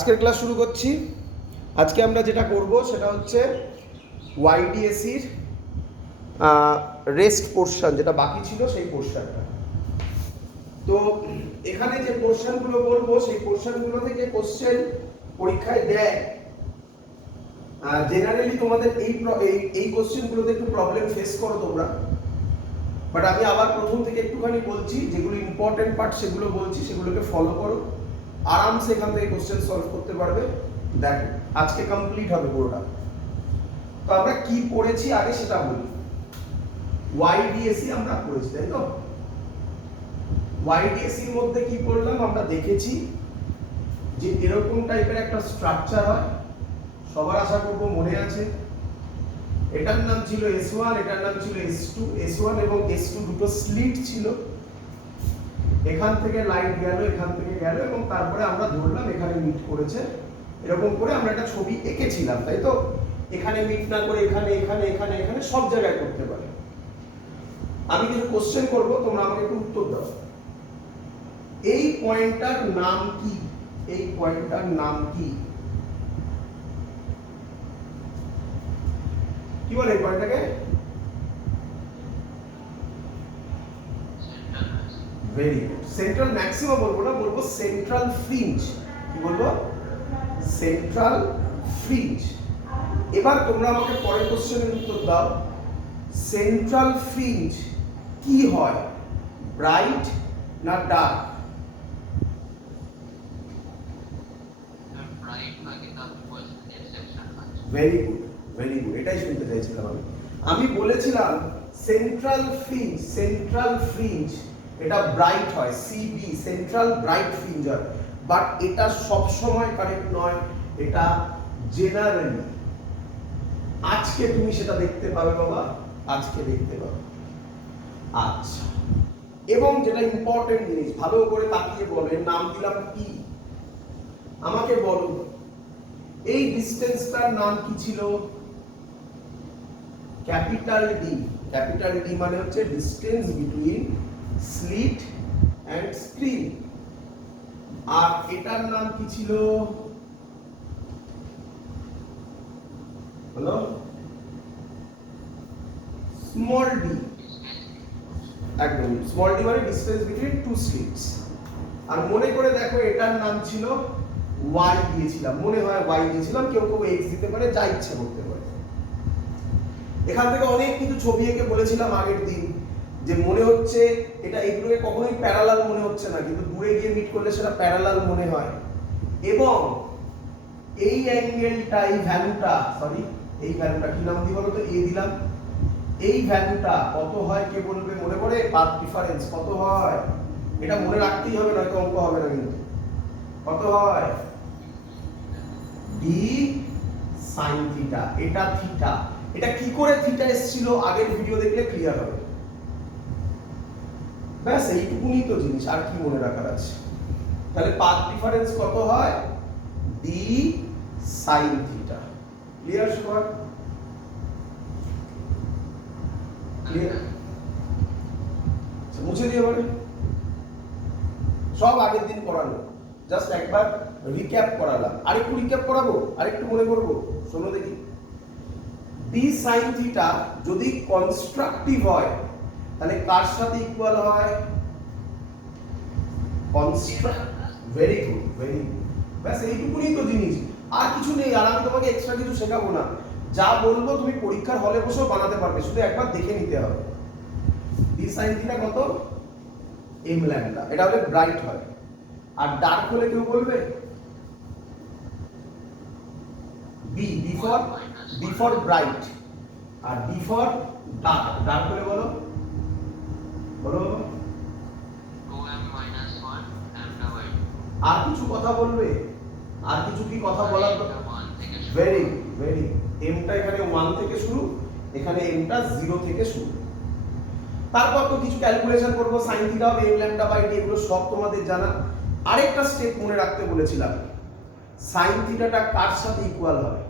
আজকের ক্লাস শুরু করছি। আজকে আমরা যেটা করব সেটা হচ্ছে ওয়াইডিএসির রেস্ট পোর্শন, যেটা বাকি ছিল সেই পোর্শনটা। তো এখানে যে পোর্শনগুলো বলবো সেই পোর্শনগুলো থেকে কোশ্চেন পরীক্ষায় দেয়। জেনারেলি তোমাদের এই কোশ্চেনগুলোতে একটু প্রবলেম ফেস করো তোমরা, বাট আমি আবার প্রথম থেকে একটুখানি বলছি, যেগুলো ইম্পর্টেন্ট পার্ট সেগুলো বলছি, সেগুলোকে ফলো করো, আরামসে এখান থেকে কোশ্চেন সলভ করতে পারবে। দেখো আজকে কমপ্লিট হবে পুরোটা। তো আমরা কি পড়েছি আগে সেটা বলি। ওয়াইডিএসি আমরা পড়েছি, তাই তো? ওয়াইডিএসির মধ্যে কি পড়লাম আমরা দেখেছি যে এরকম টাইপের একটা স্ট্রাকচার হয়, সবার আশা করব মনে আছে। এটার নাম ছিল S1, এটার নাম ছিল S2। S1 এবং S2 দুটো স্লিট ছিল, এখান থেকে লাইট গেল, এখান থেকে গেল, এবং তারপরে আমরা ধরলাম এখানে মিট করেছে। এরকম করে আমরা একটা ছবি এঁকেছিলাম, তাই তো? এখানে মিট না করে এখানে এখানে এখানে এখানে সব জায়গায় করতে পারে। আমি কিছু কোশ্চেন করব, তোমরা আমাকে একটু উত্তর দাও। এই পয়েন্টটার নাম কি? এই পয়েন্টটার নাম কি? কি বলে এই পয়েন্টটাকে? Very good. সেন্ট্রাল ম্যাক্সিমা বলবো না, বলবো সেন্ট্রাল ফ্রিঞ্জ। কি বলবো? Central fringe. এবার তোমরা আমাকে পরের কোশ্চেনের উত্তর দাও। সেন্ট্রাল ফ্রিঞ্জ কি হয়, ব্রাইট না dark? Very good, very good, এটাই শুনতে চাইছিলাম আমি। আমি বলেছিলাম সেন্ট্রাল ফ্রিঞ্জ এটা ব্রাইট হয়, সিবি সেন্ট্রাল ব্রাইট ফ্রিঞ্জ হয়, বাট এটা সব সময় কারেক্ট নয়, এটা জেনারেলি। আজকে তুমি সেটা দেখতে পাবে বাবা, আজকে দেখতে পাবে। আচ্ছা, এবং যেটা ইম্পর্টেন্ট জিনিস, ভালো করে তাকিয়ে বলো, এর নাম দিলাম পি। আমাকে বলো এই ডিসটেন্সটার নাম কি ছিল? Capital D. ক্যাপিটাল ডি মানে হচ্ছে distance between slit and screen. আর এটার নাম কি ছিল? বলো। Small D. একদম, স্মল ডি মানে ডিসটেন্স বিটুইন টু স্লিটস। আর মনে করে দেখো এটার নাম ছিল ওয়াই দিয়েছিলাম, মনে হয় ওয়াই দিয়েছিলাম, কেউ কেউ এক্স দিতে পারে, যা ইচ্ছে করতে পারে। এখান থেকে অনেক কিছু ছবি এঁকে বলেছিলাম আগের দিন, যে মনে হচ্ছে এটা, এগুলোকে কখনোই প্যারালাল মনে হচ্ছে না, কিন্তু দূরে গিয়ে মিট করলে সেটা প্যারালাল মনে হয়। এবং এই অ্যাঙ্গেলটা, এই ভ্যালুটা, সরি এই ভ্যালুটা কি নাম দিই বলো তো? এ দিলাম। এই ভ্যালুটা কত হয় কে বলবে? মনে করে পাথ ডিফারেন্স কত হয়? এটা মনে রাখতেই হবে, নয়তো অঙ্ক হবে না। কিন্তু কত হয়? D sine theta. এটা থিটা। এটা কি করে থিটা এসেছিল আগের ভিডিও দেখলে ক্লিয়ার হবে। ব্যাস এইটুকুনি তো জিনিস, আর কি মনে রাখার আছে? তাহলে পাথ ডিফারেন্স কত হয়? D sine theta. ক্লিয়ার সবার? ক্লিয়ার? মুছে দিয়ে বলে সব আগের দিন করালো, জাস্ট একবার রিক্যাপ করালাম। আরেকটু রিক্যাপ করাবো, আরেকটু মনে করবো, শোনো দেখি। ডি সাইন থিটা যদি কনস্ট্রাকটিভ হয় তাহলে কার সাথে ইকুয়াল হয়? Construct. Very good, very good. ব্যাস এইটুকুনি তো জিনিস, আর কিছু নেই। আর আমি তোমাকে এক্সট্রা কিছু শেখাবো না, যা বলবো তুমি পরীক্ষার হলে বসেও বানাতে পারবে, শুধু একবার দেখে নিতে হবে। ডি সাইন থিটা কত? M lambda. এটা হলে ব্রাইট হয়। আর ডার্ক হলে কেউ বলবে? বি। বি ফর ব্রাইট, আর ডি ফর ডার্ক। ডার্ক হলে বলো, বলো। আর কিছু কথা বলবে? আর কিছু কি কথা বলার? Very very. এমটা এখানে 1 থেকে শুরু, এখানে এমটা 0 থেকে শুরু। তারপর তো কিছু ক্যালকুলেশন করব, sin থিটা হবে m ল্যাম্ডা বাই d, এগুলো সব তোমাদের জানা। আরেকটা স্টেপ মনে রাখতে বলেছিলাম, sin থিটাটা কার সাথে ইকুয়াল হবে?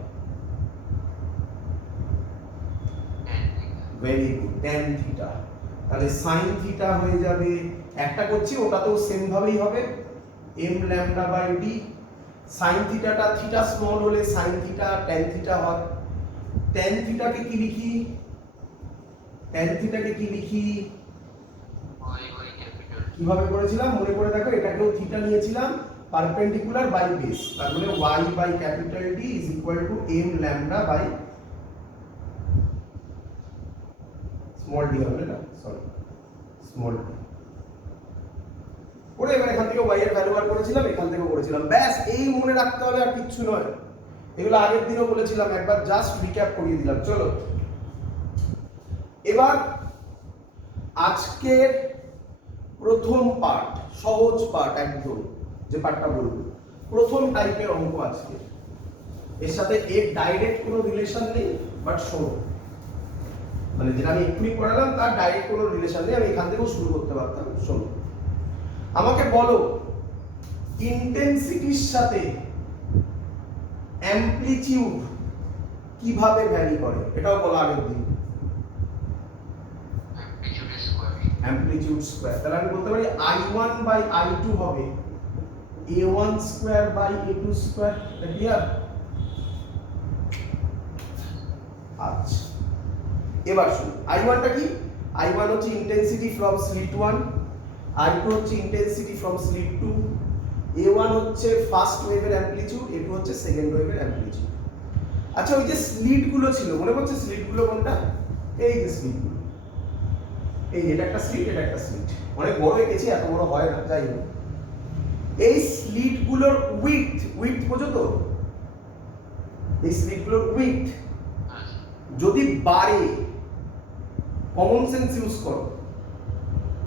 Very good, tan theta. তাহলে sin থিটা হয়ে যাবে, একটা করছি ওটাতেও সেম ভাবেই হবে, m lambda by d sine থিটাটা থিটা স্মল হলে সাইন থিটা ট্যান থিটা হয়। ট্যান থিটাকে কি লিখি? ট্যান থিটাকে কি লিখি? কিভাবে করেছিলাম মনে করে দেখো, এটাকেও থিটা নিয়েছিলাম, পারপেন্ডিকুলার বাই বেস, তার মানে y by capital D is equal to m lambda by small d হবে না, সরি স্মল d করে এবার এখান থেকে y এর ভ্যালু বার করেছিলাম, এখান থেকেও করেছিলাম, ব্যাস এই মনে রাখতে হবে আর কিচ্ছু নয়। এগুলো আগের দিনও বলেছিলাম, একবার জাস্ট রিক্যাপ করিয়ে দিলাম। চলো এবার আজকের প্রথম পার্ট, সহজ পার্ট একদম, যে পার্টটা বলবো প্রথম টাইপের অঙ্ক আজকে। এর সাথে এর ডাইরেক্ট কোনো রিলেশন নেই, বাট শোনো, মানে যেটা আমি এক্ষুনি পড়ালাম তার ডাইরেক্ট কোনো রিলেশন নেই, আমি এখান থেকেও শুরু করতে পারতাম। শোনো, আমাকে বলো ইন্টেন্সিটির সাথে অ্যামপ্লিটিউড কিভাবে ভ্যারি করে, এটাও বলা আগের দিন। অ্যামপ্লিটিউড স্কয়ার, তাহলে আমি বলতে পারি I1 বাই I2 হবে A1 square by A2 square. এটা ক্লিয়ার? আচ্ছা, এবার শুনো, I1 টা কি? I1 হচ্ছে ইন্টেন্সিটি ফ্রম স্লিট 1, I2 হচ্ছে ইন্টেন্সিটি ফ্রম স্লিট 2, A1 হচ্ছে ফার্স্ট ওয়েভের অ্যামপ্লিটিউড, A2 হচ্ছে সেকেন্ড ওয়েভের অ্যামপ্লিটিউড। আচ্ছা, ওই যে স্লিট গুলো ছিল, মনে পড়ছে স্লিট গুলো কোনটা? এই যে স্লিট গুলো, এই এটা একটা স্লিট, এটা একটা স্লিট, অনেক বড় এঁকেছি, এত বড় হয় না, যাই হোক। এই স্লিট গুলোর উইডথ বোঝো তো? এই স্লিট গুলোর উইডথ যদি বাড়ে, কমন সেন্স ইউজ করো,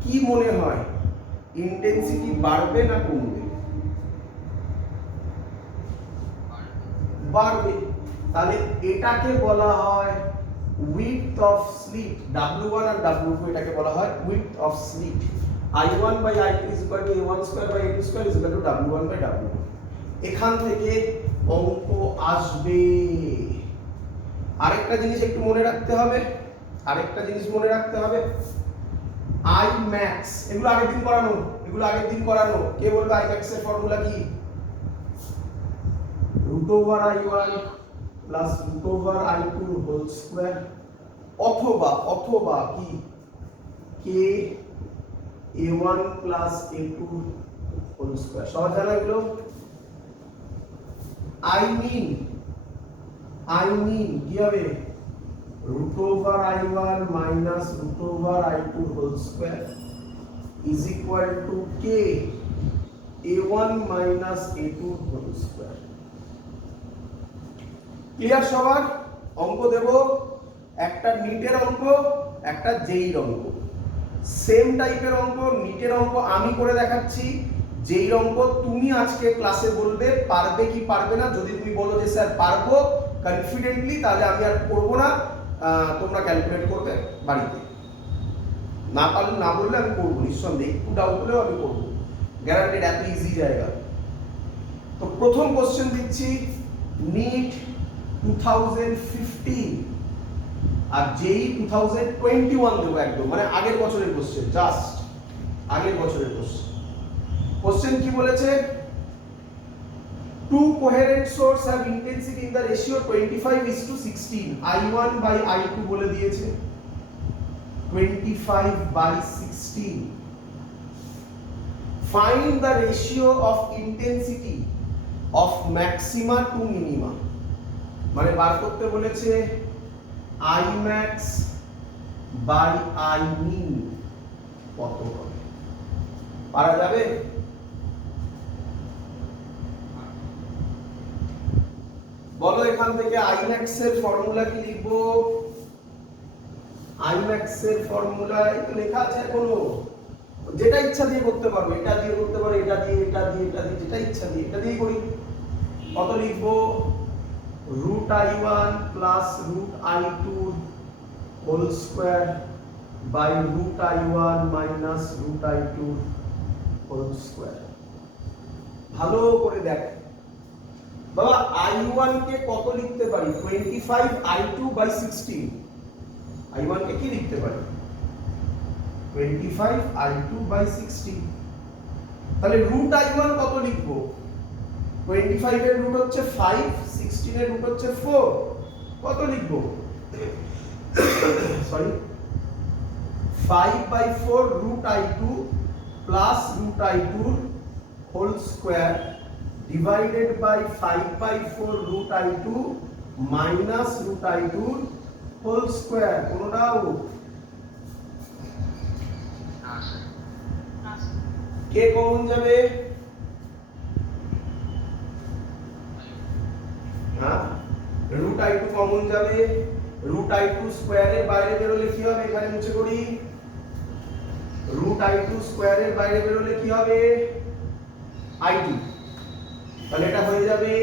কি মনে হয় ইন্টেন্সিটি বাড়বে না কমবে? বাড়বে। তাহলে এটাকে বলা হয় width of slit, W1 R W2 এটাকে বলা হয় width of slit। I1 by I2 is equal to A1 square by A2 square is equal to W1 by W2। এখান থেকে অঙ্ক আসবে। আরেকটা জিনিস একটু মনে রাখতে হবে, I max, এগুলো আগের দিন করানো, কে বলবে I max এর ফর্মুলা কি? root over I1 plus root over I2 whole square, অথবা কি k A1 plus A2 whole square। সবাই জানা এগুলো? I mean কি হবে? root over I1 minus root over I2 whole square is equal to k A1 minus A2 whole square। Clear সবার? অঙ্ক দেব, একটা নিটের অঙ্ক, একটা জেইর অঙ্ক, সেম টাইপের অঙ্ক। নিটের অঙ্ক আমি করে দেখাচ্ছি, জেইর অঙ্ক তুমি আজকে ক্লাসে বলবে পারবে কি পারবে না। যদি তুমি বলো যে স্যার পারবো কনফিডেন্টলি, তাহলে আমি আর করবো না, তোমরা ক্যালকুলেট করবে বাড়িতে। না পারলে না বললে আমি করবো, নিঃসন্দেহে একটু ডাউট হলেও আমি করবো, গ্যারান্টেড, এত ইজি জায়গা। তো প্রথম কোশ্চেন দিচ্ছি, নিট 2015 আর জেই 2021 দেবো একদম, মানে আগের বছরের কোশ্চেন, জাস্ট আগের বছরের কোশ্চেন। কোশ্চেন কি বলেছে? Two coherent source have intensity in the ratio 25:16, I1 by I2 বলে দিয়েছে, 25/16। Find the ratio of intensity of maxima to minima, মানে বার করতে বলেছে I max by I min কত হবে, পারা যাবে? বলো এখান থেকে I max এর ফর্মুলা কি লিখবো? I max এর ফর্মুলা একটু লেখা আছে এখনো, যেটা ইচ্ছা দিয়ে করতে পারবে, এটা দিয়ে করতে পারো, এটা দিয়ে, যেটা ইচ্ছা দিয়ে এটা দিয়ে করি। কত লিখবো? root I1 plus root I2 whole square by root I1 minus root I2 whole square। ভালো করে দেখ বাবা, I1 কে কত লিখতে পারি? 25 I2 by 16। I1 কে কি লিখতে পারি? 25 I2 by 16। তাহলে root I1 কত লিখবো? 25 এর রুট হচ্ছে 5, 16 এর রুট হচ্ছে 4। কত লিখবো? Sorry, 5/4 root I2 plus root I2 whole square divided by 5/4 root I2 minus root I2 whole square. কোনো ডাউট? কে কমন যাবে? হ্যাঁ, root I2 কমন যাবে। root I2 স্কয়ারের বাইরে বেরোলে কি হবে? এখানে মুছে করি। root I2 স্কয়ারের বাইরে বেরোলে কি হবে? I2। তাহলে এটা হয়ে যাবে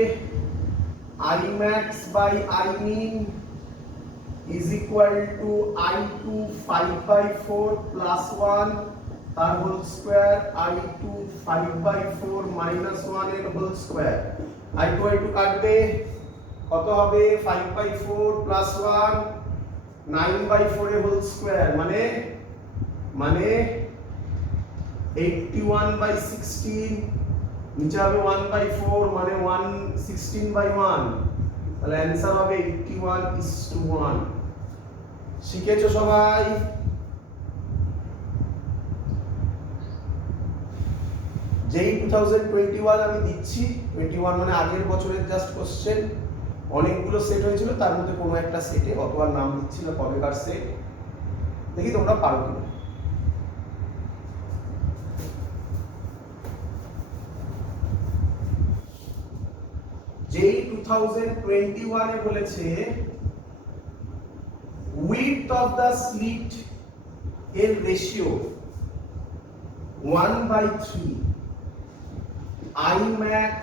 I max by I min is equal to I2 5/4 plus 1 তার হোল স্কয়ার, I2 5/4 minus 1 এর হোল স্কয়ার। I2 কাটবে, কত হবে? 5/4 plus 1 9/4 এর হোল স্কয়ার, মানে 81/16, নিচে হবে 1/4 মানে 116/1, তাহলে অ্যানসার হবে 81:1। শিখেছো সবাই? যেই 2021 আমি দিচ্ছি, 21 মানে আগের বছরের জাস্ট কোশ্চেন, অনেকগুলো সেট হয়েছিল, তার মধ্যে কোনো একটা সেটে, অতবার নাম দিচ্ছি না কবেকার সেট, দেখি তোমরা পারো কিনা। যেই 2021 এ বলেছে width of the slit এর ratio 1/3 I max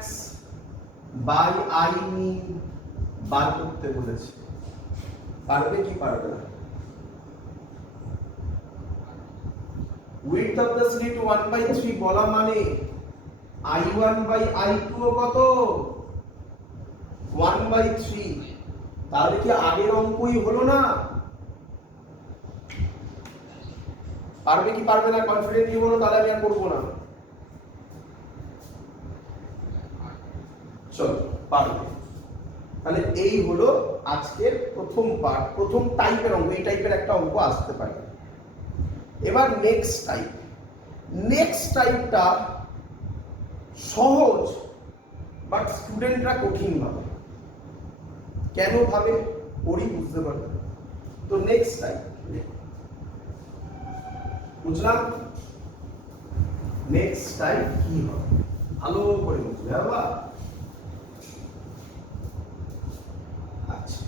by I min বার করতে বলেছে। পারবে কি পারবে না? width of the slit 1/3 বলা মানে I1 by I2 কত? 1/3। তাহলে কি আগের অঙ্কই হলো না? পারবে কি পারবে না? কনফিডেন্টলি বলো, তাহলে আমি আর করবো না। চলো, পারবে। তাহলে এই হলো আজকের প্রথম পার্ট, প্রথম টাইপের অঙ্ক। এই টাইপের একটা অঙ্ক আসতে পারে। এবার নেক্সট টাইপটা সহজ, বাট স্টুডেন্টরা কঠিন ভাবে। কেন ভাবে? পড়ি বুঝতে পারবে। তো নেক্সট টাইপ বুঝলাম, নেক্সট টাইপ কি হবে ভালো করে বুঝবে। বাবা আচ্ছা,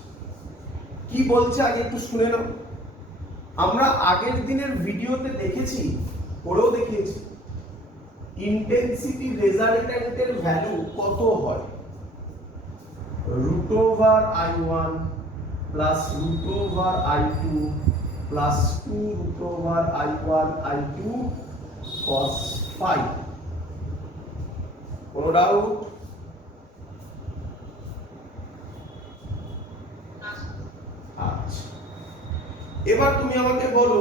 কি বলছে আগে একটু শুনে নাও। আমরা আগের দিনের ভিডিওতে দেখেছি, পড়েও দেখিয়েছি, ইন্টেন্সিটি রেজাল্ট্যান্টের ভ্যালু কত হয়? √I1 plus √I2 plus 2√I1 I2 cos 5। কোনো ডাউট? আচ্ছা, এবার তুমি আমাকে বলো,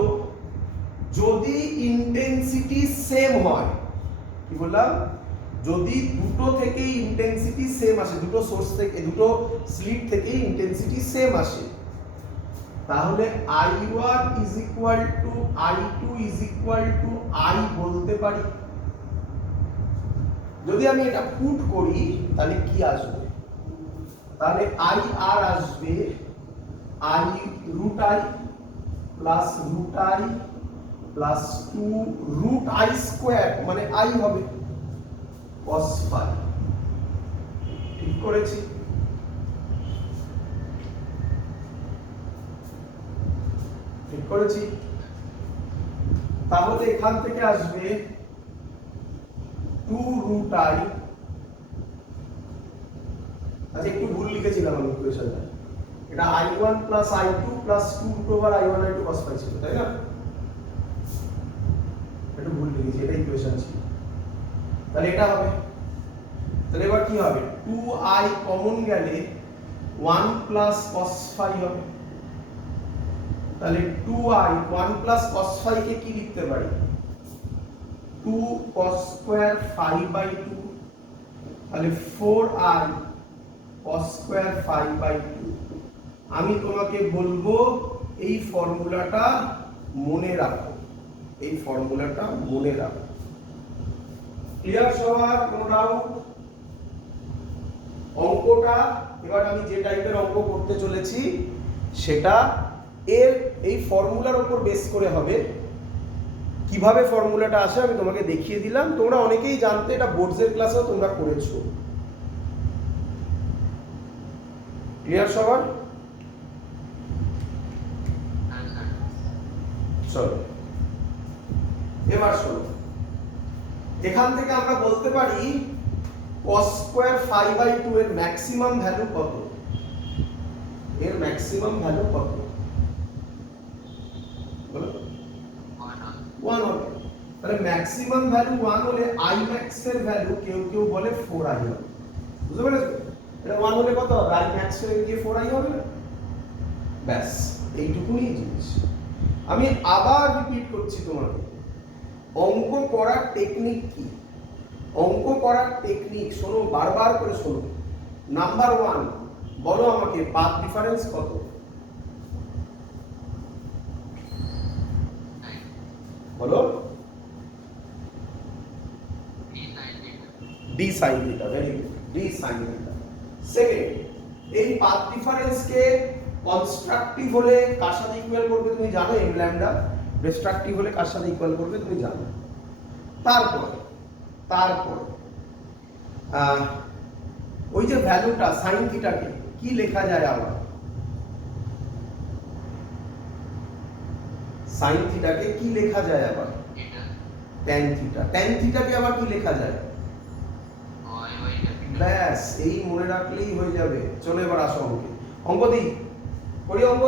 যদি ইন্টেন্সিটি সেম হয়, কি বললাম? যদি দুটো থেকেই ইন্টেন্সিটি সেম আসে, দুটো সোর্স থেকে, দুটো স্লিট থেকে ইন্টেন্সিটি সেম আসে, তাহলে I1 is equal to I2 is equal to I বলতে পারি। যদি আমি এটা পুট করি তাহলে কি আসবে? তাহলে IR আসবে I √I plus √I plus 2√I square, মানে I হবে cos 5। ঠিক করেছি? ঠিক করেছি। তাহলে এখান থেকে আসবে 2√I। আচ্ছা, একটু ভুল লিখেছিলাম আমি ইকুয়েশনটা। এটা I1 plus I2 plus 2√I1 I2 cos 5 ছিল, তাই না? একটু ভুল লিখেছি, এটা ইকুয়েশন ছিল। তাহলে এটা হবে। তাহলে এবার কি হবে? 2I কমন গেলে 1 plus cos 5 হবে। তাহলে 2I 1 plus cos 5 কে কি লিখতে পারি? 2 cos স্কয়ার 5/2 তাহলে 4i cos square phi by 2। আমি তোমাকে বলবো এই ফর্মুলাটা মনে রাখো, এই ফর্মুলাটা মনে রাখো। ক্লিয়ার সবার? কোনো ডাউট? অঙ্কটা এবার আমি যে টাইপের অঙ্ক করতে চলেছি সেটা এর এই ফর্মুলার উপর বেস করে হবে। কিভাবে ফর্মুলাটা আসে আমি তোমাকে দেখিয়ে দিলাম, তোমরা অনেকেই জানতে, এটা বোর্ডসের ক্লাসেও তোমরা করেছো। ক্লিয়ার সবার? চলো এবার শোনো, এখান থেকে আমরা বলতে পারি cos স্কয়ার phi বাই 2 এর ম্যাক্সিমাম ভ্যালু কত? এর ম্যাক্সিমাম ভ্যালু কত? বলো। 1 হবে। তাহলে ম্যাক্সিমাম ভ্যালু 1 হলে i max এর ভ্যালু কেউ কেউ বলে 4i হবে। বুঝতে পেরেছো? এটা 1 হলে কত হবে? i max এর গিয়ে 4i হবে না? ব্যাস এইটুকুই জিনিস। আমি আবার রিপিট করছি তোমাকে, অঙ্ক করার টেকনিক কি? অঙ্ক করার টেকনিক শোনো, বারবার করে শোনো। নাম্বার 1, বলো আমাকে পাথ ডিফারেন্স কত? বলো। d sin theta, very good, d sin theta। Second, এই পাথ ডিফারেন্স কে কনস্ট্রাকটিভ হলে কার সাথে ইকুয়াল করবে তুমি জানো? m lambda. ডিস্ট্রাকটিভ হলে কার সাথে ইকুয়াল করবে তুমি জানো। তারপর ওই যে ভ্যালুটা sin থিটাকে কি লেখা যায় আবার? sin থিটাকে কি লেখা যায় আবার? tan theta. tan থিটাকে আবার কি লেখা যায়? ব্যাস এই মনে রাখলেই হয়ে যাবে। চলো এবার আসো অঙ্কে। অঙ্ক দিই, করি অঙ্ক।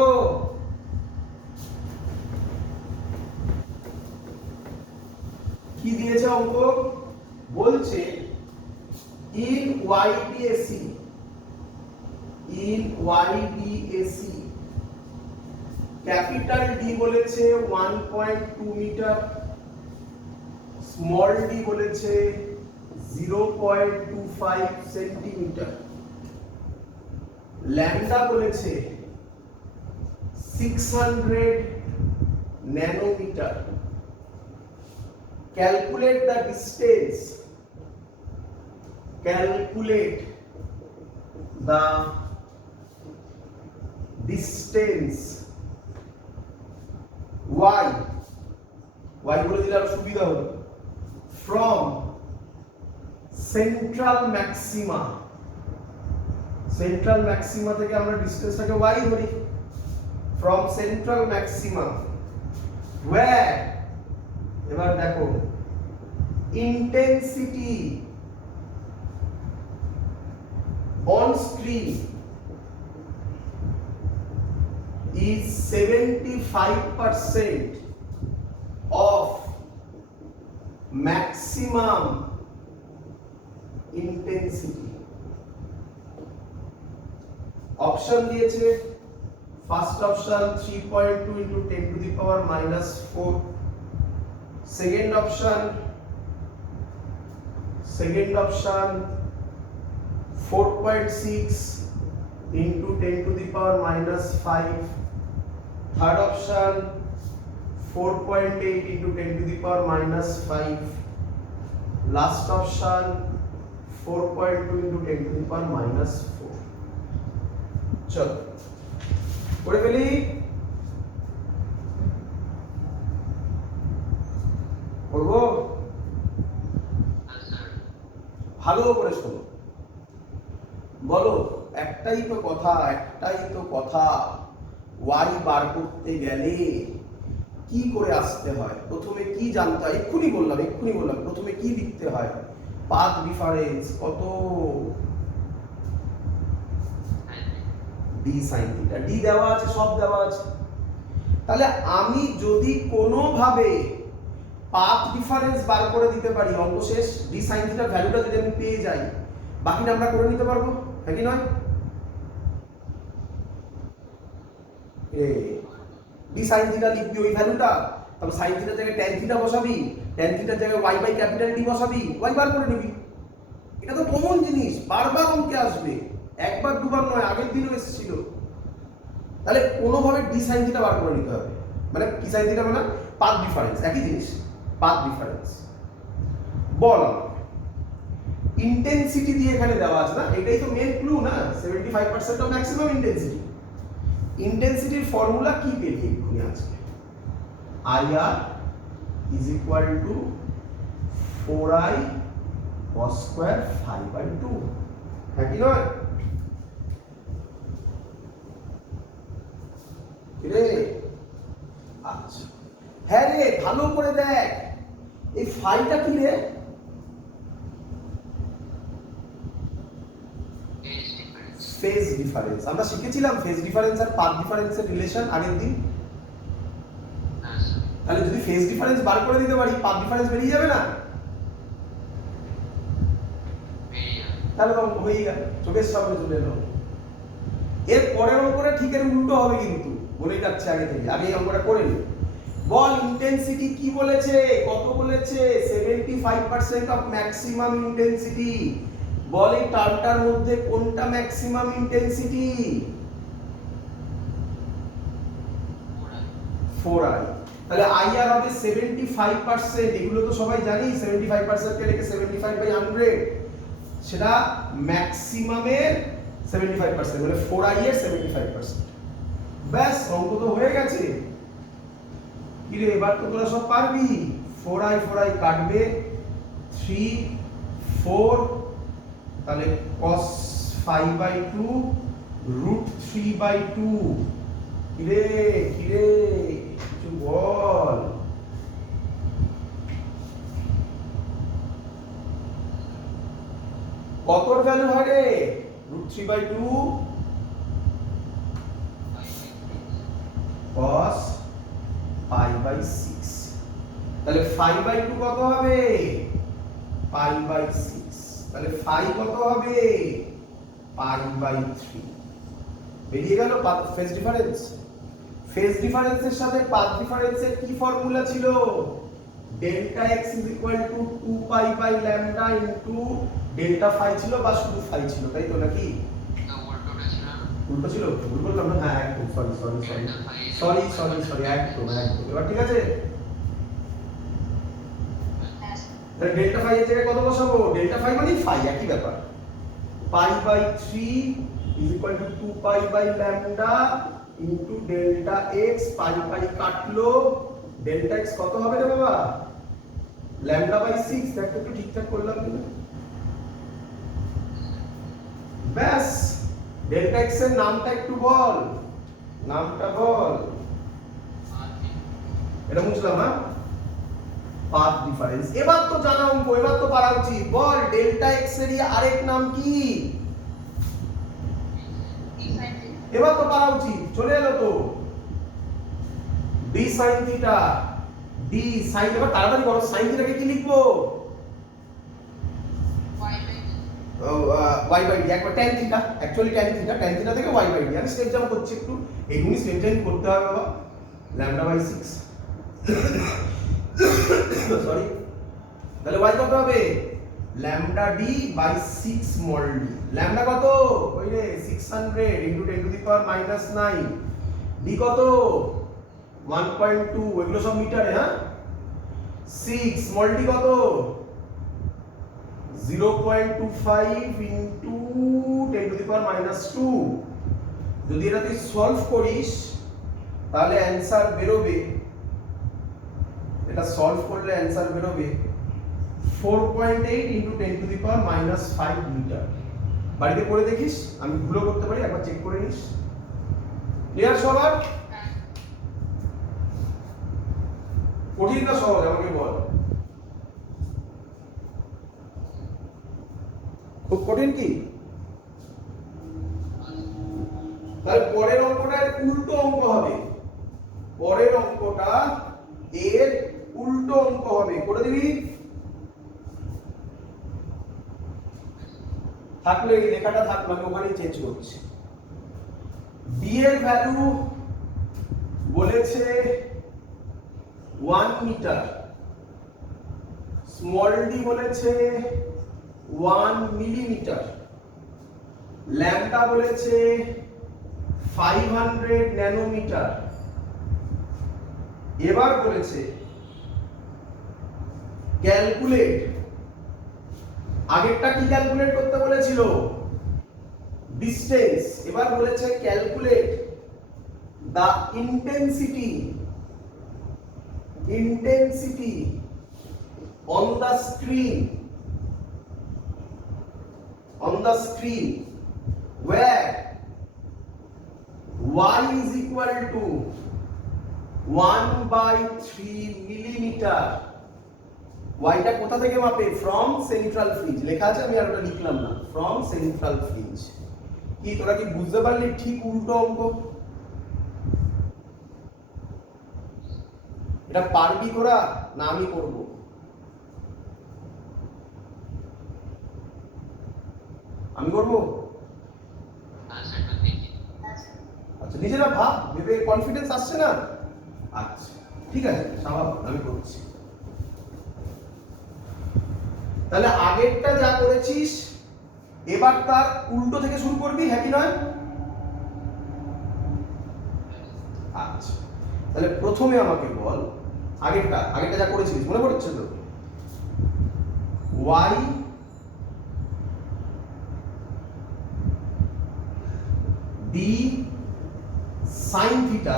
কি দিয়েছে অঙ্ক? বলছে in YDAC, in YDAC capital D বলেছে 1.2 মিটার, স্মল ডি বলেছে 0.25 সেন্টিমিটার, ল্যামডা বলেছে 600 nanometre. Calculate the distance, calculate the distance y বলে দিলে আরো সুবিধা হবে, from central maxima, central maxima থেকে আমরা ডিসটেন্সটাকে y ধরি, from central maxima where, এবার দেখো, intensity on screen is 75% of maximum intensity। Option দিয়েছে, first option 3.2 into 10 to the power minus 4, second option 4.6 into 10 to the power minus 5, third option 4.8 into 10 to the power minus 5, last option 4.2 into 10 to the power minus 4। চলো করে ফেলি। করবো? ভালো করে শোনো, বলো। একটাই তো কথা, ওয়াই বার করতে গেলে কি করে আসতে হয়? প্রথমে কি জানতে হয়? এক্ষুনি বললাম, প্রথমে কি লিখতে হয়? পাথ ডিফারেন্স কত? d sin theta. d দেওয়া আছে, সব দেওয়া আছে। তাহলে আমি যদি কোনোভাবে পাথ ডিফারেন্স বার করে দিতে পারি, অঙ্ক শেষ। d sin থিটার ভ্যালুটা যদি আমি পেয়ে যাই, বাকিটা আমরা করে নিতে পারবো, হ্যাঁ কি নয়? d sin থিটা লিখবি ওই ভ্যালুটা, তারপর sin থিটার জায়গায় tan থিটা বসাবি, tan থিটার জায়গায় y বাই ক্যাপিটাল D বসাবি, y বার করে নিবি। এটা তো কমন জিনিস, বারবার অঙ্কে আসবে, একবার দুবার নয়, আগের দিনও এসেছিল। তাহলে কোনোভাবে ডি সাইন থিটা বার করে নিতে হবে। মানে কি সাইন থিটা মানে পাথ ডিফারেন্স, একই জিনিস, পাথ ডিফারেন্স। বল ইন্টেন্সিটি দিয়ে এখানে দেওয়া আছে না, এটাই তো মেন ক্লু না, 75% অফ ম্যাক্সিমাম ইন্টেন্সিটি। ইন্টেন্সিটির ফর্মুলা কি পেলি এক্ষুনি আজকে? IR is equal to 4I cos square phi by 2, হ্যাঁ কি নয়? রে আচ্ছা, হ্যাঁ রে, ভালো করে দেখ এই ফাইটা কি রে? Phase difference. আমরা শিখেছিলাম ফেজ ডিফারেন্স আর পাথ ডিফারেন্সের রিলেশন আগের দিন। তাহলে যদি ফেজ ডিফারেন্স বার করে দিতে পারি, পাথ ডিফারেন্স বেরিয়ে যাবে না? তাহলে তো হয়েই গেল, চোখের সামনে চলে এলো। এর পরের অঙ্কটা ঠিক এর উল্টো হবে কিন্তু, বলেই যাচ্ছে আগে থেকে, আগে এই অঙ্কটা করে নি। বল ইন্টেন্সিটি কি বলেছে, কত বলেছে? 75% অফ ম্যাক্সিমাম ইন্টেন্সিটি। বল এই টার্মটার মধ্যে কোনটা ম্যাক্সিমাম ইন্টেন্সিটি? 4I। তাহলে IR হবে 75%, এগুলো তো সবাই জানি, 75% কে লিখে 75/100, সেটা ম্যাক্সিমামের 75%, মানে 4I এর 75%। ব্যাস, অঙ্ক তো হয়ে গেছে। কি রে, এবার তো তোরা সব পারবি। 4I কাটবে, 3 4, তাহলে cos 5/2 √3/2। কি রে কিছু বল। কতর ভ্যালু হয় রে? √3/2 cos 5/6। তাহলে 5/2 কত হবে? π/6। তাহলে phi কত হবে? π/3। বেরিয়ে গেল ফেজ ডিফারেন্স। ফেজ ডিফারেন্সের সাথে পাথ ডিফারেন্সের কি ফর্মুলা ছিল? Delta x = 2π/λ into delta phi ছিল বা শুধু phi ছিল, তাই তো নাকি? উল্টো ছিল, ভুল বললাম না? হ্যাঁ একদম, সরি একদম। এবার ঠিক আছে? তাহলে ডেল্টা phi এর জায়গায় কত বসাবো? ডেল্টা phi মানে phi, একই ব্যাপার। π/3 = 2π/λ ইনটু ডেল্টা x, পাই কাটলো, ডেল্টা x কত হবে রে বাবা? λ/6। দেখো একটু ঠিকঠাক করলাম কিনা? ব্যাস, ডেল্টা x এর নামটা একটু বল, নামটা বল। এটা বুঝলাম না? Path difference. এবার তো জানা অঙ্ক, এবার তো পারা উচিত। বল ডেল্টা x এর আরেক নাম কি? এবার তো পারা উচিত, চলে এলো তো। d sin theta, d sin, এবার তাড়াতাড়ি করো, sin থিটাকে কি লিখবো? y/d। একবার tan theta, actually tan theta থেকে y/d। আমি স্টেপ জাম্প করছি একটু, এইগুলি স্টেপ জাম্প করতে হবে বাবা। λ/6 সরি, তাহলে y কত হবে? λd/6 small d। ল্যামডা কত? ওই রে 600 * 10⁻⁹। d কত? 1.2, এগুলো সব মিটারে, হ্যাঁ? 6 স্মল d কত? 0.25 * 10⁻²। যদি এটা তুই সলভ করিস তাহলে অ্যানসার বেরোবে, এটা সলভ করলে অ্যানসার বেরোবে 4.8 * 10⁻⁵ মিটার। বাড়িতে করে দেখিস, আমি ভুলও করতে পারি, একবার চেক করে নিস। ক্লিয়ার সবার? কঠিন না সহজ আমাকে বল? খুব কঠিন কি? তাহলে পরের অঙ্কটা উল্টো অঙ্ক হবে, পরের অঙ্কটা এর উল্টো অঙ্ক হবে। করে দিবি? থাকলে এই লেখাটা থাকলো, আমি ওখানেই চেঞ্জ করছি। d এর ভ্যালু বলেছে 1 মিটার, স্মল d বলেছে 1 মিলিমিটার, ল্যাম্বডা বলেছে 500 ন্যানোমিটার। এবার বলেছে ক্যালকুলেট, আগেরটা কি ক্যালকুলেট করতে বলেছিল? ডিসটেন্স। এবার বলেছে calculate the intensity on the screen where y is equal to 1/3 millimeter। y টা কোথা থেকে মাপে? From central fringe. লেখা আছে, আমি আর ওটা লিখলাম না। From central fringe. কি তোরা কি বুঝতে পারলি? ঠিক উল্টো অঙ্ক। এটা পারবি তোরা না আমি করব? আমি করব? আচ্ছা, নিজেরা ভাব, ভেবে কনফিডেন্স আসছে না? আচ্ছা ঠিক আছে, স্বাভাবিক, আমি করছি। তাহলে আগেরটা যা করেছিস এবার তার উল্টো থেকে শুরু করবি, হ্যাঁ কি নয়? আচ্ছা, তাহলে প্রথমে আমাকে বল আগেরটা যা করেছিস মনে পড়ছে তো? y d sin থিটা,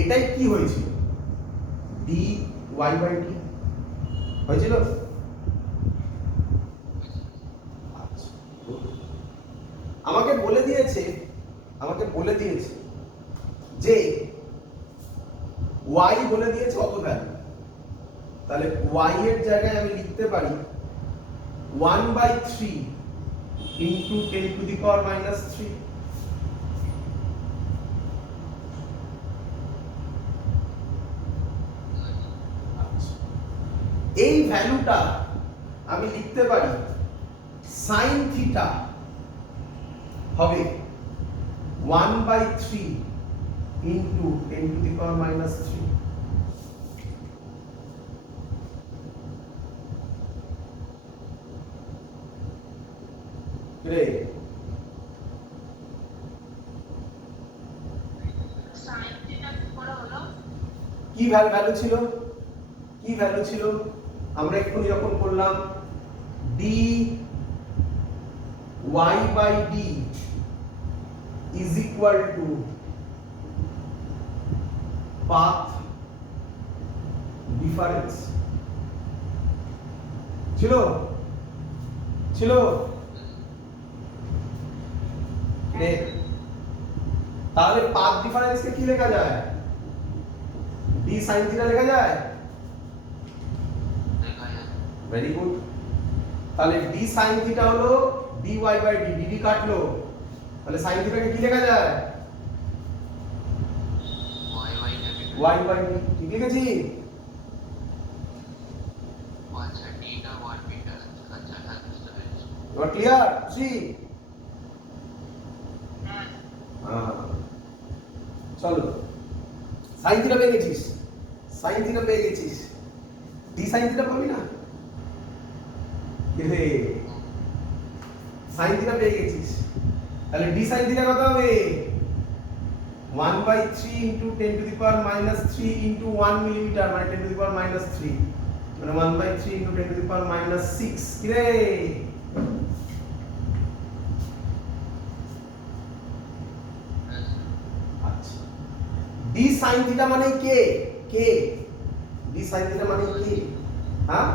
এটাই কি হয়েছিল? dy by d হয়েছিল। আচ্ছা, আমাকে বলে দিয়েছে যে y বলে দিয়েছে অত ভ্যালু। তাহলে y এর জায়গায় আমি লিখতে পারি 1/3 into 10 to the power minus 3। এই ভ্যালুটা আমি লিখতে পারি sin থিটা হবে 1/3 into 10 to the power minus 3। রে কি ভ্যালু ছিল? আমরা এক্ষুনি যখন করলাম dy by d is equal to path difference ছিল তাহলে পাথ ডিফারেন্স কে কি লেখা যায়? d sin থিটা লেখা যায়। Very good. তাহলে d sin থিটা হলো dy by d, dd কাটলো, তাহলে sin থিটাকে কি লেখা যায়? y by d। ঠিক লিখেছি? আচ্ছা, d টা 1 মিটার। আচ্ছা, হ্যাঁ বুঝতে পেরেছি। এবার ক্লিয়ার? সি চলো, sin থিটা পেয়ে গেছিস, d sin থিটা পাবি না? sin থিটা পেয়ে গেছিস, তাহলে d sin থিটা কত হবে? 1/3 into 10 to the power minus 3 into 1 millimeter, মানে 10 to the power minus 3, মানে 1/3 into 10 to the power minus 6। কি রে? আচ্ছা, d sin থিটা মানে কে? d sin থিটা মানে কি? হ্যাঁ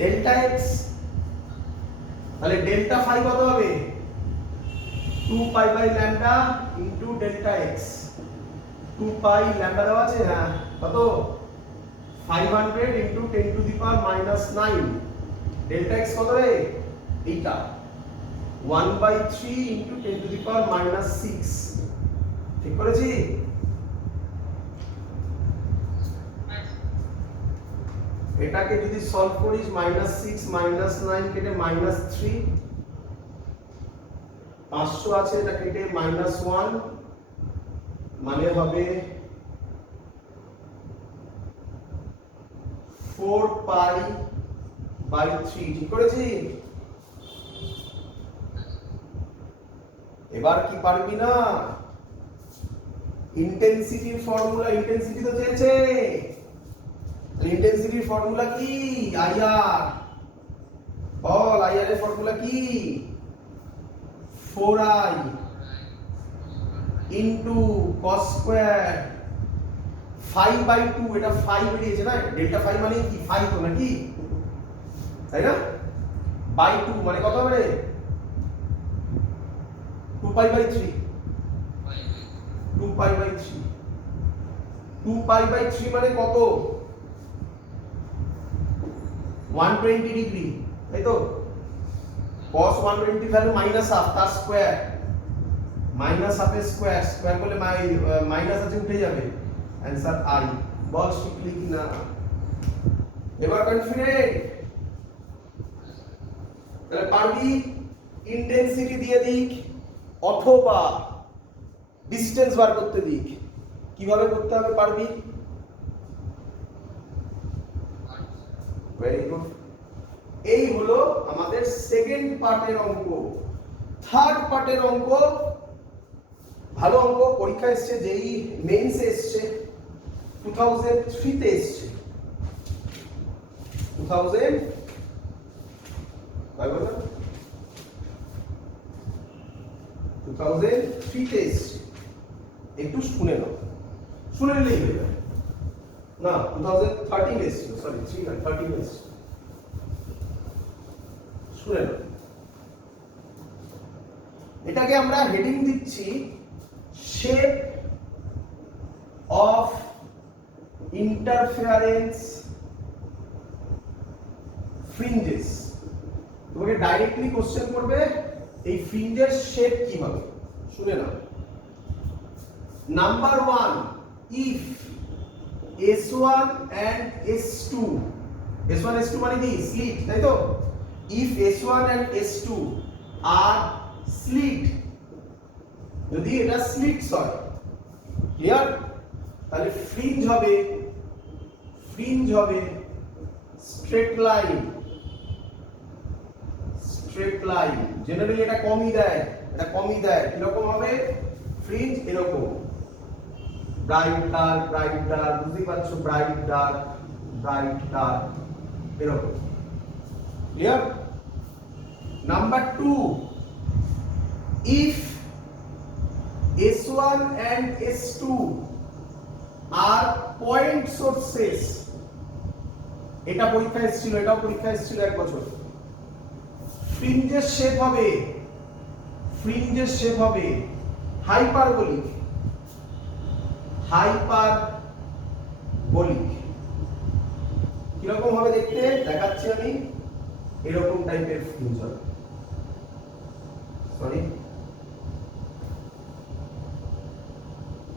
ডেল্টা x, তাহলে ডেল্টা ফাই কত হবে? 2 pi by lambda into delta x। 2 pi lambda দেওয়া আছে, হ্যাঁ কত? 500 into 10 to the power minus 9। Delta x কত রে? এইটা 1/3 into 10 to the power minus 6। ঠিক করেছি? এটাকে যদি সলভ করিস -6 -9 কেটে -3, 500 আছে, এটা কেটে -1 মানে হবে 4π/3 ঠিক করেছি? এবার কি পারবি না? ইন্টেন্সিটির ফর্মুলা, ইন্টেন্সিটি তো চেয়েছে, ইন্টেন্সিটির ফর্মুলা কি? আইআর। বল আইআর এর ফর্মুলা কি? 4i ইনটু cos স্কয়ার 5/2, এটা 5 বেরিয়েছে না, ডেল্টা 5 মানে কি 5 তো নাকি, তাই না? বাই 2 মানে কত হবে রে? 2π/3, 2π/3, 2π/3 মানে কত? 120 ডিগ্রি, তাই তো? cos 120 ভ্যালু -1/2 তার স্কয়ার, -1/2 এর স্কয়ার, স্কয়ার করলে মাইনাস আছে উঠে যাবে, অ্যানসার আই। বল শিখলি কি না? এবার কনফিডেন্ট? তাহলে পারবি ইন্টেন্সিটি দিয়ে দিক অথবা ডিসটেন্স বার করতে দিক, কিভাবে করতে হবে পারবি? Very good. এই হলো আমাদের সেকেন্ড পার্টের অঙ্ক। থার্ড পার্টের অঙ্ক ভালো অঙ্ক, পরীক্ষা এসছে, যেই মেইনসে এসছে, 2003 তে এসছে, 2000 কয় বলো 2003 তে এসছে। একটু শুনে নাও, শুনে নিলেই হয়ে যাবে। না 2013 এসছিল, সরি 3 না 13 এসছে, শুনে নাও। এটাকে আমরা হেডিং দিচ্ছি শেপ অফ ইন্টারফেয়ারেন্স ফ্রিঞ্জেস। তোমাকে ডাইরেক্টলি কোশ্চেন করবে এই ফ্রিঞ্জের শেপ কি হবে, শুনে নাও। Number 1, if S1 and S2, S1 S2 মানে কি স্লিট, তাই তো? If S1 and S2 R slit, যদি এটা স্লিটস হয়, ক্লিয়ার? তাহলে ফ্রিঞ্জ হবে straight line, straight line. Generally এটা কমই দেয়, এটা কমই দেয়। কিরকম হবে ফ্রিঞ্জ? এরকম ব্রাইট ডার্ক, ব্রাইট ডার্ক, বুঝতেই পারছো, ব্রাইট ডার্ক, ব্রাইট ডার্ক, এরকম, clear? Number 2, if S1 and S2 are point sources, এটা পরীক্ষা এসেছিল, এটাও পরীক্ষা এসেছিল এক বছর। ফ্রিঞ্জের শেপ হবে হাইপারবোলিক, কিরকম হবে দেখতে দেখাচ্ছি আমি, এরকম টাইপের ফ্রিঞ্জ হবে। সরি,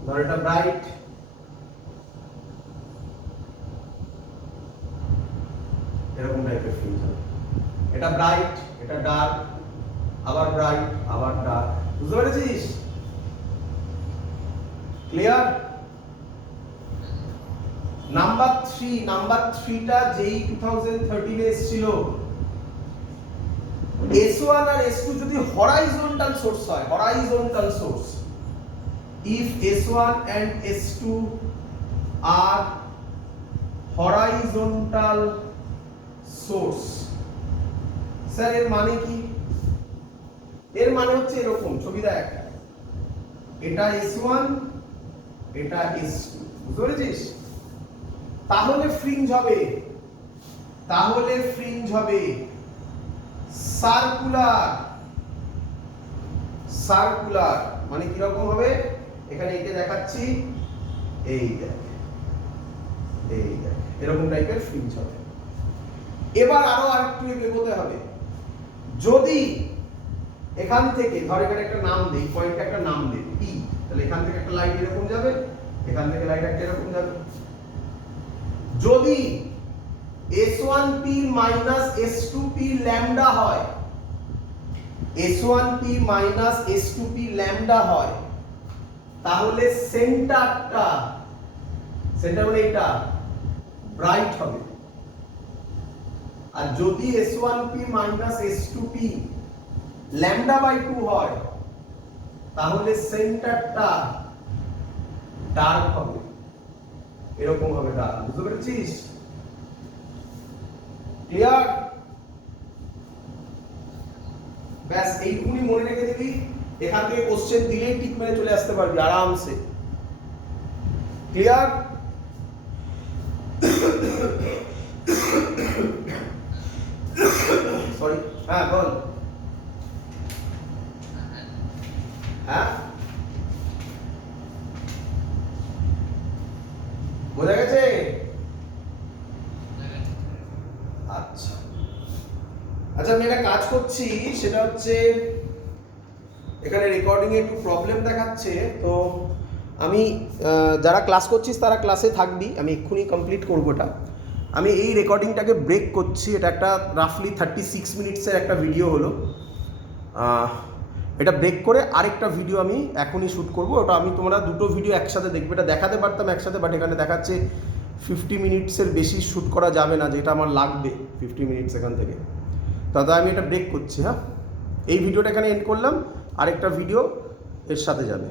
ধর এটা ব্রাইট, এরকম টাইপের ফ্রিঞ্জ হবে। এটা ব্রাইট, এটা ডার্ক, আবার ব্রাইট, আবার ডার্ক, বুঝতে পেরেছিস? ক্লিয়ার? নাম্বার 3টা যেই 2013 এ এসেছিল, S1 আর S2 যদি হরাইজন্টাল সোর্স হয়, horizontal source, if S1 and S2 are horizontal source, sir এর মানে কি? এর মানে হচ্ছে এরকম, ছবি দেখ, এটা S1, এটা S2, বুঝতে পেরেছিস? তাহলে ফ্রিঞ্জ হবে সার্কুলার, মানে কি রকম হবে? এখানে একে দেখাচ্ছি, এই দেখ, এরকম টাইপের ফ্রিঞ্জ হবে। এবার আরো আরেকটু এগোতে হবে। যদি এখান থেকে ধর এখানে একটা নাম দেই, পয়েন্টে একটা নাম দেই P, তাহলে এখান থেকে একটা লাইন এরকম যাবে, এখান থেকে লাইন একটা এরকম যাবে। যদি S1P minus S2P ল্যামডা হয়, S1P minus S2P ল্যামডা হয়, তাহলে সেন্টার মানে এটা ব্রাইট হবে, আর যদি S1P minus S2P lambda by 2 হয় তাহলে সেন্টারটা ডার্ক হবে, এরকম হবে ডার্ক। বুঝতে পেরেছিস? ক্লিয়ার? ব্যাস এইটুকুনি মনে রেখে দিবি, এখান থেকে কোশ্চেন দিলেই টিক মেরে চলে আসতে পারবি আরামসে। ক্লিয়ার? সরি, হ্যাঁ বল। হ্যাঁ বোঝা গেছে? আচ্ছা আচ্ছা, আমি একটা কাজ করছি, সেটা হচ্ছে এখানে রেকর্ডিং এ একটু প্রবলেম দেখাচ্ছে, তো আমি যারা ক্লাস করছিস তারা ক্লাসে থাকবি, আমি এক্ষুনি কমপ্লিট করবো এটা। আমি এই রেকর্ডিংটাকে ব্রেক করছি, এটা একটা রাফলি 36 মিনিটসের একটা ভিডিও হলো। এটা ব্রেক করে আরেকটা ভিডিও আমি এখনই শ্যুট করবো, ওটা আমি তোমরা দুটো ভিডিও একসাথে দেখবে। এটা দেখাতে পারতাম একসাথে, বাট এখানে দেখাচ্ছে 50 মিনিটসের বেশি শ্যুট করা যাবে না, যেটা আমার লাগবে 50 মিনিটস এখান থেকে। তাতে আমি এটা ব্রেক করছি। হ্যাঁ, এই ভিডিওটা এখানে এন্ড করলাম, আরেকটা ভিডিও এর সাথে যাবে।